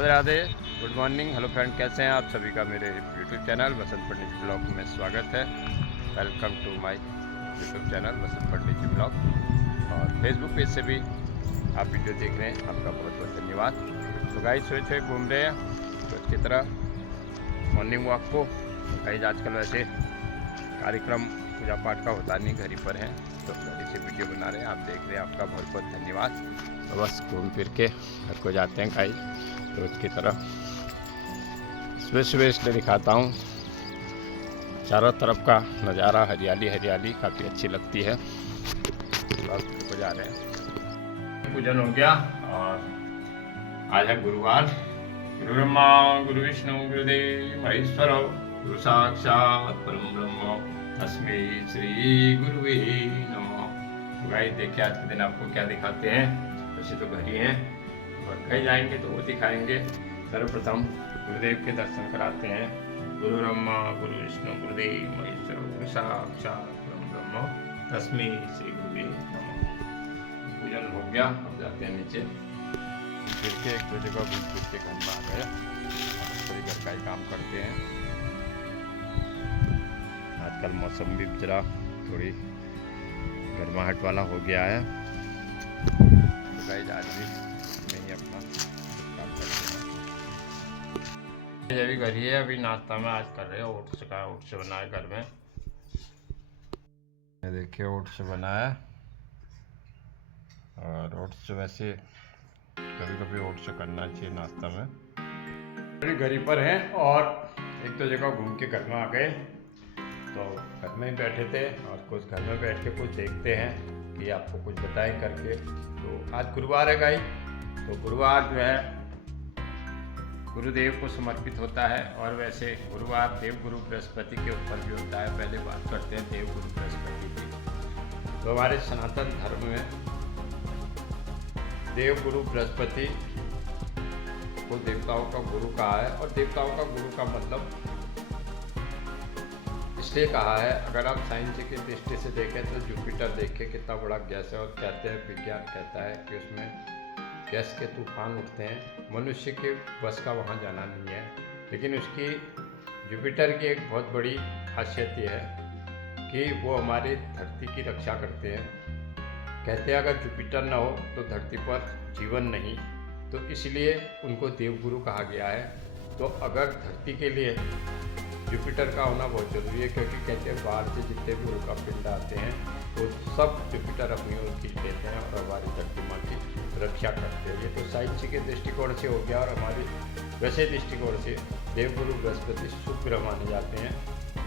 Radhe Radhe. Good morning. Hello friend, कैसे हैं आप सभी का मेरे YouTube channel Basant Pandit ji blog में स्वागत है। Welcome to my YouTube channel Basant Pandit ji blog. और फेसबुक पेज से भी आप वीडियो देख रहे हैं, आपका बहुत बहुत धन्यवाद। तो गाइस सुबह सुबह घूम रहे हैं रोज की तरह मॉर्निंग वॉक को। तो गाइस आजकल वैसे कार्यक्रम पूजा पाठ का होता नहीं, घर ही पर है, तो घर से वीडियो बना रहे हैं, आप देख रहे हैं, आपका बहुत बहुत धन्यवाद। तो बस घूम फिर के घर को जाते हैं गाइस रोज की तरह। सुबह सुबह इसलिए दिखाता हूँ, चारों तरफ का नज़ारा हरियाली हरियाली काफ़ी अच्छी लगती है। अब को जा रहे हैं, पूजन हो गया और आज है गुरुवार। गुरु ब्रह्मा गुरु विष्णु गुरुदेव महेश्वर गुरु साक्षात परम ब्रह्म तस्मै श्री गुरुवे नमः। तो गाइस देखिए आज के दिन आपको क्या दिखाते हैं। वैसे तो घर ही हैं और कहीं जाएंगे तो वो दिखाएंगे। सर्वप्रथम गुरुदेव के दर्शन कराते हैं। गुरु ब्रह्मा गुरु विष्णु गुरुदेव महेश्वर गुरु साक्षात परम ब्रह्म तस्मै श्री गुरुवे नमः। पूजन हो गया, अब जाते हैं नीचे। फिर के एक दो जगह घूम फिर के घर में आ गए, सभी घर का ही काम करते हैं। आजकल मौसम भी जरा थोड़ी गर्माहट वाला हो गया है, तो गाइस आज भी मैं ही अपना काम करते हैं। अभी घर ही है, अभी नाश्ता में आज कर रहे हैं ओट्स का। ओट्स बनाया घर में, ये देखिए ओट्स बनाया। और ओट्स वैसे कभी कभी ओट्स करना चाहिए नाश्ता में। अभी घर ही पर हैं और एक तो जगह घूम के घर में आ गए, तो घर में ही बैठे थे और कुछ घर में बैठ के कुछ देखते हैं कि आपको कुछ बताएं करके। तो आज गुरुवार है गाइस, तो गुरुवार जो है गुरुदेव को समर्पित होता है। और वैसे गुरुवार देवगुरु बृहस्पति के ऊपर भी होता है। पहले बात करते हैं देवगुरु बृहस्पति की। तो हमारे सनातन धर्म में देवगुरु बृहस्पति को देवताओं का गुरु कहा है। और देवताओं का गुरु का मतलब इसलिए कहा है, अगर आप साइंस की दृष्टि से देखें तो जुपिटर देखिए कितना बड़ा गैस है, और कहते हैं विज्ञान कहता है कि उसमें गैस के तूफान उठते हैं। मनुष्य के बस का वहाँ जाना नहीं है, लेकिन उसकी जुपिटर की एक बहुत बड़ी खासियत ये है कि वो हमारी धरती की रक्षा करते हैं। कहते हैं अगर जुपिटर ना हो तो धरती पर जीवन नहीं, तो इसलिए उनको देवगुरु कहा गया है। तो अगर धरती के लिए जुपिटर का होना बहुत जरूरी है, क्योंकि कहते हैं बाहर से जितने भी उल्का पिंड आते हैं वो सब जुपिटर अपनी ओर खींच लेते हैं और हमारी धरती माँ की रक्षा करते हैं। ये तो साइंस के दृष्टिकोण से हो गया। और हमारी वैसे दृष्टिकोण से देवगुरु बृहस्पति शुभ ग्रह माने जाते हैं।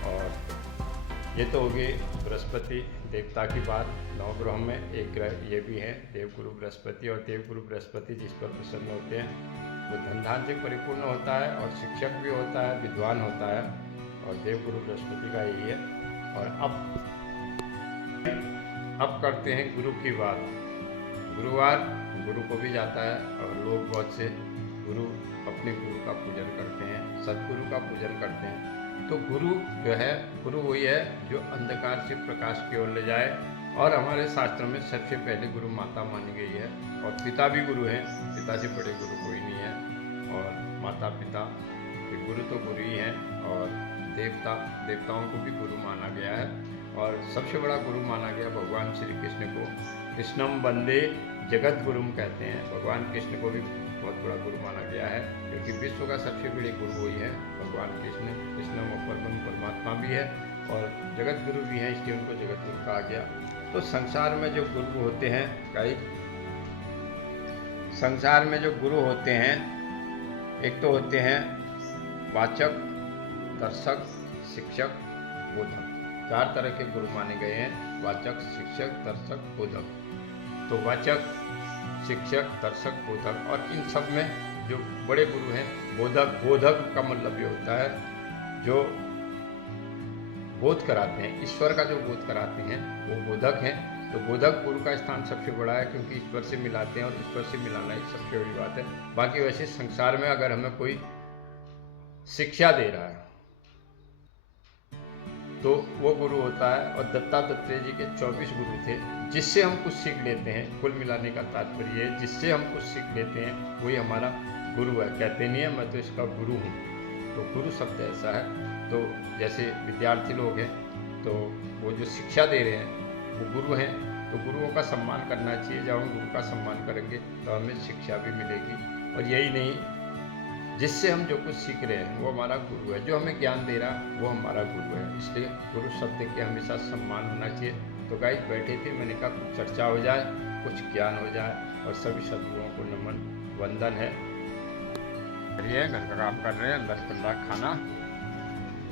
और ये तो हो गई बृहस्पति देवता की बात। नवग्रह में एक ग्रह ये भी है देवगुरु बृहस्पति। और देवगुरु बृहस्पति जिस पर प्रसन्न होते हैं वो धन धान से परिपूर्ण होता है और शिक्षक भी होता है, विद्वान होता है। और देवगुरु बृहस्पति का यही है। और अब करते हैं गुरु की बात। गुरुवार गुरु को भी जाता है और लोग बहुत से गुरु अपने गुरु का पूजन करते हैं, सदगुरु का पूजन करते हैं। तो गुरु जो है, गुरु वही है जो अंधकार से प्रकाश की ओर ले जाए। और हमारे शास्त्रों में सबसे पहले गुरु माता मानी गई है। और पिता भी गुरु हैं, पिता से बड़े गुरु कोई नहीं है। और माता पिता के गुरु तो गुरु ही हैं। और देवताओं को भी गुरु माना गया है। और सबसे बड़ा गुरु माना गया भगवान श्री कृष्ण को। कृष्णम वंदे जगत गुरुम कहते हैं। भगवान कृष्ण को भी बहुत बड़ा गुरु माना गया है, क्योंकि विश्व का सबसे बड़े गुरु वही है भगवान कृष्ण। कृष्णम परम परमात्मा भी है और जगत गुरु भी है, इसलिए उनको जगत गुरु कहा गया। तो संसार में जो गुरु होते हैं गाइस, संसार में जो गुरु होते हैं, एक तो होते हैं वाचक, दर्शक, शिक्षक, बोधक। 4 तरह के गुरु माने गए हैं, वाचक, शिक्षक, दर्शक, बोधक। तो वाचक, शिक्षक, दर्शक, बोधक। और इन सब में जो बड़े गुरु हैं बोधक। बोधक का मतलब ये होता है जो बोध कराते हैं, ईश्वर का जो बोध कराते हैं वो बोधक हैं। तो बोधक गुरु का स्थान सबसे बड़ा है, क्योंकि ईश्वर से मिलाते हैं और ईश्वर से मिलाना ही सबसे बड़ी बात है। बाकी वैसे संसार में अगर हमें कोई शिक्षा दे रहा है तो वो गुरु होता है। और दत्तात्रेय जी के 24 गुरु थे, जिससे हम कुछ सीख लेते हैं। कुल मिलाने का तात्पर्य है जिससे हम कुछ सीख लेते हैं वही हमारा गुरु है, कहते नहीं है मैं तो इसका गुरु हूँ। तो गुरु शब्द ऐसा है। तो जैसे विद्यार्थी लोग हैं तो वो जो शिक्षा दे रहे हैं वो गुरु हैं, तो गुरुओं का सम्मान करना चाहिए। जब हम गुरु का सम्मान करेंगे तो हमें शिक्षा भी मिलेगी। और यही नहीं, जिससे हम जो कुछ सीख रहे हैं वो हमारा गुरु है, जो हमें ज्ञान दे रहा वो हमारा गुरु है। इसलिए गुरु शब्द के हमेशा सम्मान होना चाहिए। तो गाइस बैठे थे, मैंने कहा कुछ चर्चा हो जाए, कुछ ज्ञान हो जाए, और सभी सदगुरुओं को नमन वंदन है। करिए, घर का काम कर रहे हैं, अंदर चल रहा खाना।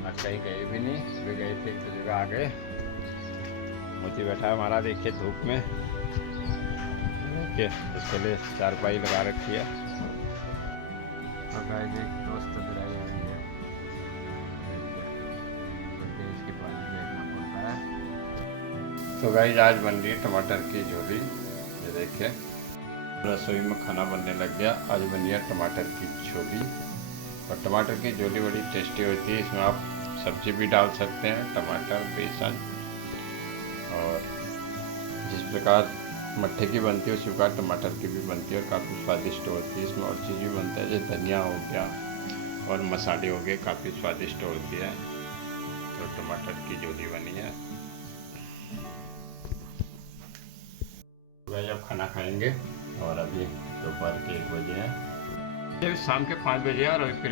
आज कहीं गए भी नहीं, वे गए थे एक जगह आ गए। मोती बैठा है हमारा, देखिए धूप में, देखिए इसके लिए चारपाई लगा रखी है। और गाइस एक दोस्त बुलाई हुई है, इसकी पानी देखना पड़ता है। तो गाइस आज बन रही है टमाटर की झोली, ये देखिए रसोई में खाना बनने लग गया। आज बन रही है टमाटर की झोली, और टमाटर की झोली बड़ी टेस्टी होती है। इसमें आप सब्जी भी डाल सकते हैं, टमाटर, बेसन, और जिस प्रकार मट्ठे की बनती है उसी प्रकार टमाटर की भी बनती है और काफ़ी स्वादिष्ट होती है। इसमें और चीज़ भी बनता है, जैसे धनिया हो गया और मसाले हो गए, काफ़ी स्वादिष्ट होती है। तो टमाटर की झोली बनी है। भाई अब खाना खाएंगे, और अभी दोपहर के 1 बजे हैं, ये शाम के 5 बजे हैं। और अभी फिर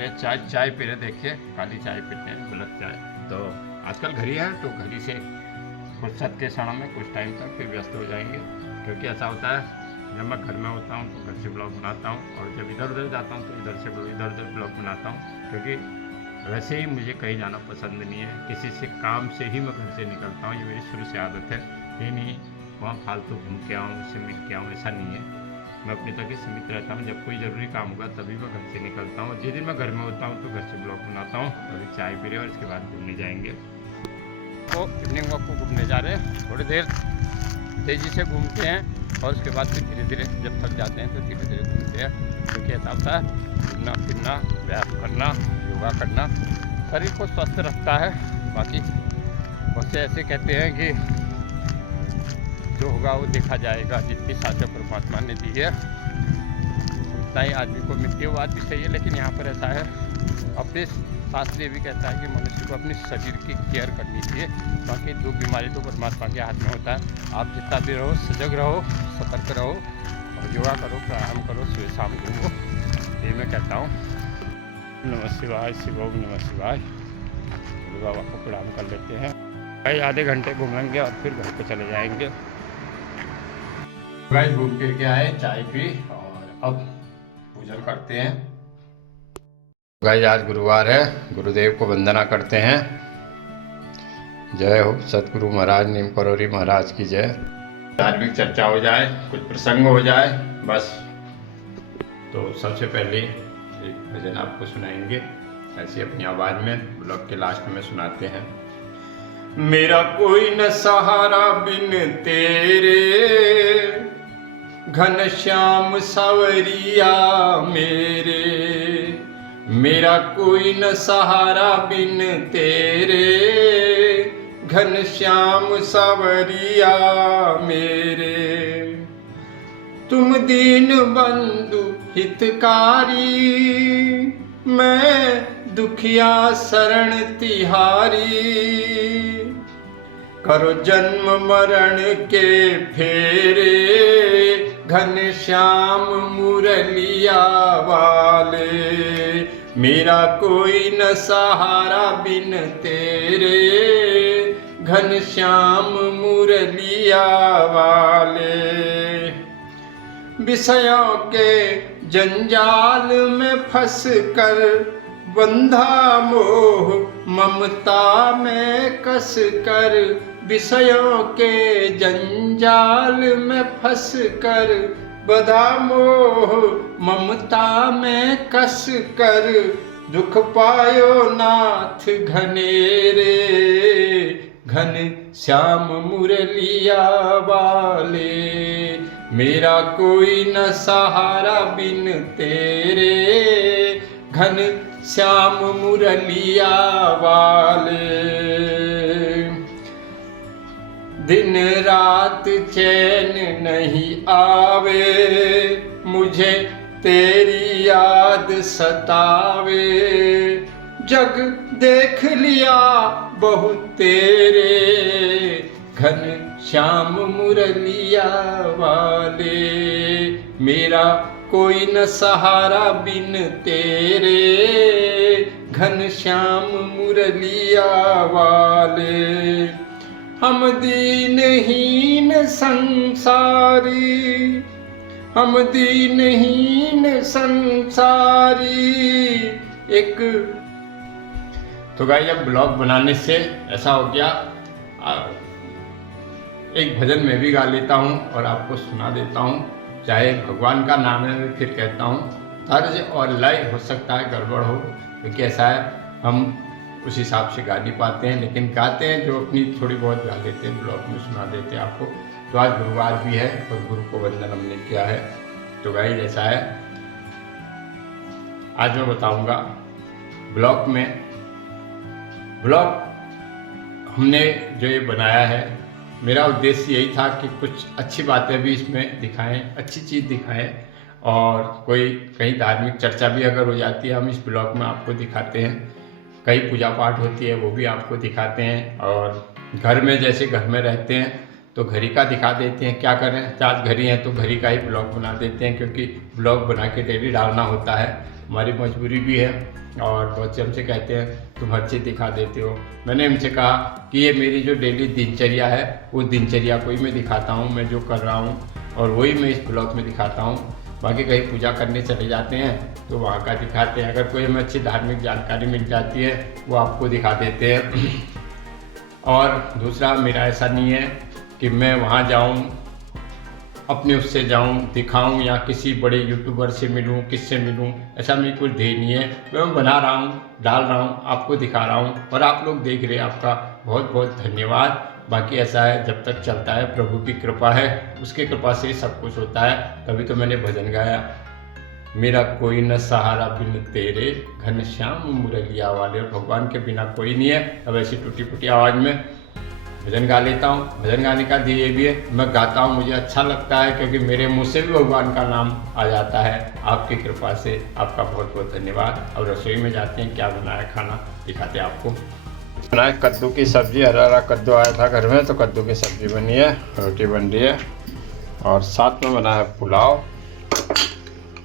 चाय पी रहे, देखिए काली चाय पीते हैं, गलत चाय। तो आजकल घड़ी है, तो घड़ी से फुर्सत के क्षण में कुछ टाइम तक फिर व्यस्त हो जाएंगे। क्योंकि ऐसा होता है, जब मैं घर में होता हूँ तो घर से ब्लॉग बनाता हूँ, और जब इधर उधर जाता हूँ तो इधर उधर ब्लॉग बनाता हूँ। क्योंकि वैसे ही मुझे कहीं जाना पसंद नहीं है, किसी से काम से ही मैं घर से निकलता हूँ। ये मेरी शुरू से आदत है। ये नहीं वहाँ फालतू घूम के आऊँ, उससे मिल के आऊँ, ऐसा नहीं है। मैं अपनी तक सीमित रहता हूँ। जब कोई ज़रूरी काम होगा तभी मैं घर से निकलता हूँ। जिस दिन मैं घर में होता हूँ तो घर से ब्लॉग बनाता हूँ। अभी चाय पी रहे और इसके बाद घूमने जाएंगे। तो इवनिंग वॉक को घूमने जा रहे हैं, थोड़ी देर तेज़ी से घूमते हैं और उसके बाद फिर धीरे धीरे जब थक जाते हैं तो धीरे धीरे घूमते हैं। क्योंकि ऐसा होता है, घूमना फिरना, व्यायाम करना, योगा करना शरीर को स्वस्थ रखता है। बाकी बहुत से ऐसे कहते हैं कि जो होगा वो देखा जाएगा। जितनी सांसें परमात्मा ने दी है उतना ही आदमी को मिलती है, वो बात भी सही है। लेकिन यहाँ पर ऐसा है, अपने शास्त्र भी कहता है कि मनुष्य को अपने शरीर की केयर करनी चाहिए। बाकी जो बीमारी तो परमात्मा के हाथ में होता है। आप जितना भी रहो, सजग रहो, सतर्क रहो, और योगा करो, प्राणायाम करो, सुबह शाम घूमो, ये मैं कहता हूँ। नमः शिवाय, शिवोम नमः शिवाय। बाबा को प्रणाम कर लेते हैं। भाई आधे घंटे घूमेंगे और फिर घर पे चले जाएंगे। गाइस घूम फिर के आए, चाय पी, और अब पूजन करते हैं। गाइस आज गुरुवार है, गुरुदेव को वंदना करते हैं। जय हो सतगुरु महाराज नीम करोरी महाराज की जय। धार्मिक चर्चा हो जाए, कुछ प्रसंग हो जाए बस। तो सबसे पहले एक भजन आपको सुनाएंगे, ऐसी अपनी आवाज में, ब्लॉग के लास्ट में सुनाते हैं। मेरा कोई न सहारा बिन तेरे, घनश्याम सावरिया मेरे। मेरा कोई न सहारा बिन तेरे, घनश्याम सावरिया मेरे। तुम दीन बंधु हितकारी, मैं दुखिया शरण तिहारी। करो जन्म मरण के फेरे, घनश्याम मुरलिया वाले। मेरा कोई न सहारा बिन तेरे, घनश्याम मुरलिया वाले। विषयों के जंजाल में फंस कर, बंधा मोह ममता में कस कर। विषयों के जंजाल में फंस कर, बंधा मोह ममता में कस कर। दुख पायो नाथ घनेरे, घन श्याम मुरलिया वाले। मेरा कोई न सहारा बिन तेरे, घन श्याम मुरलिया वाले। दिन रात चैन नहीं आवे, मुझे तेरी याद सतावे, जग देख लिया बहुत तेरे, घन श्याम मुरलिया वाले, मेरा कोई न सहारा बिन तेरे, घन श्याम मुरलिया वाले। हम दीनहीन संसारी, हम दीनहीन संसारी। एक तो गाइस अब ब्लॉग बनाने से ऐसा हो गया, एक भजन मैं भी गा लेता हूँ और आपको सुना देता हूँ। चाहे भगवान का नाम है मैं फिर कहता हूँ, तर्ज और लय हो सकता है गड़बड़ हो, क्योंकि ऐसा है हम उस हिसाब से गा नहीं पाते हैं, लेकिन गाते हैं जो अपनी थोड़ी बहुत गा लेते हैं, ब्लॉग में सुना देते हैं आपको। तो आज गुरुवार भी है और गुरु को वंदन हमने किया है। तो गाइस ऐसा है, आज मैं बताऊंगा ब्लॉग में, ब्लॉग हमने जो ये बनाया है, मेरा उद्देश्य यही था कि कुछ अच्छी बातें भी इसमें दिखाएं, अच्छी चीज़ दिखाएं, और कोई कहीं धार्मिक चर्चा भी अगर हो जाती है हम इस ब्लॉग में आपको दिखाते हैं, कहीं पूजा पाठ होती है वो भी आपको दिखाते हैं, और घर में जैसे घर में रहते हैं तो घरी का दिखा देते हैं। क्या करें, आज घरी हैं तो घरी का ही ब्लॉग बना देते हैं, क्योंकि ब्लॉग बना के डेली डालना होता है, हमारी मजबूरी भी है। और बहुत से हमसे कहते हैं तुम हर चीज़ दिखा देते हो। मैंने उनसे कहा कि ये मेरी जो डेली दिनचर्या है वो दिनचर्या को ही मैं दिखाता हूँ, मैं जो कर रहा हूँ और वही मैं इस ब्लॉग में दिखाता हूँ। बाकी कहीं पूजा करने चले जाते हैं तो वहाँ का दिखाते हैं, अगर कोई हमें अच्छी धार्मिक जानकारी मिल जाती है वो आपको दिखा देते हैं। और दूसरा, मेरा ऐसा नहीं है कि मैं वहाँ जाऊँ अपने उससे जाऊं दिखाऊं या किसी बड़े यूट्यूबर से मिलूं, किससे मिलूं, ऐसा मेरी कोई ध्येय नहीं है। मैं बना रहा हूं, डाल रहा हूं, आपको दिखा रहा हूं और आप लोग देख रहे हैं, आपका बहुत बहुत धन्यवाद। बाकी ऐसा है, जब तक चलता है प्रभु की कृपा है, उसकी कृपा से सब कुछ होता है। तभी तो मैंने भजन गाया, मेरा कोई न सहारा बिन तेरे, घन श्याम मुरलिया वाले। और भगवान के बिना कोई नहीं है। अब ऐसी टूटी फूटी आवाज़ में भजन गा लेता हूँ। भजन गाने का ध्येय भी है, मैं गाता हूँ, मुझे अच्छा लगता है, क्योंकि मेरे मुँह से भी भगवान का नाम आ जाता है। आपकी कृपा से आपका बहुत बहुत धन्यवाद। अब रसोई में जाते हैं, क्या बनाया खाना दिखाते हैं आपको। बनाए कद्दू की सब्ज़ी, हरा हरा कद्दू आया था घर में तो कद्दू की सब्ज़ी बनी है, रोटी बन रही है और साथ में बना है पुलाव।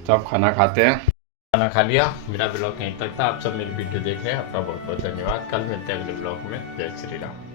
तो अब खाना खाते हैं। खाना खा लिया। मेरा ब्लॉग यहीं तक था। आप सब मेरी वीडियो देख रहे हैं, आपका बहुत बहुत धन्यवाद। कल मिलते हैं अगले ब्लॉग में। जय श्री राम।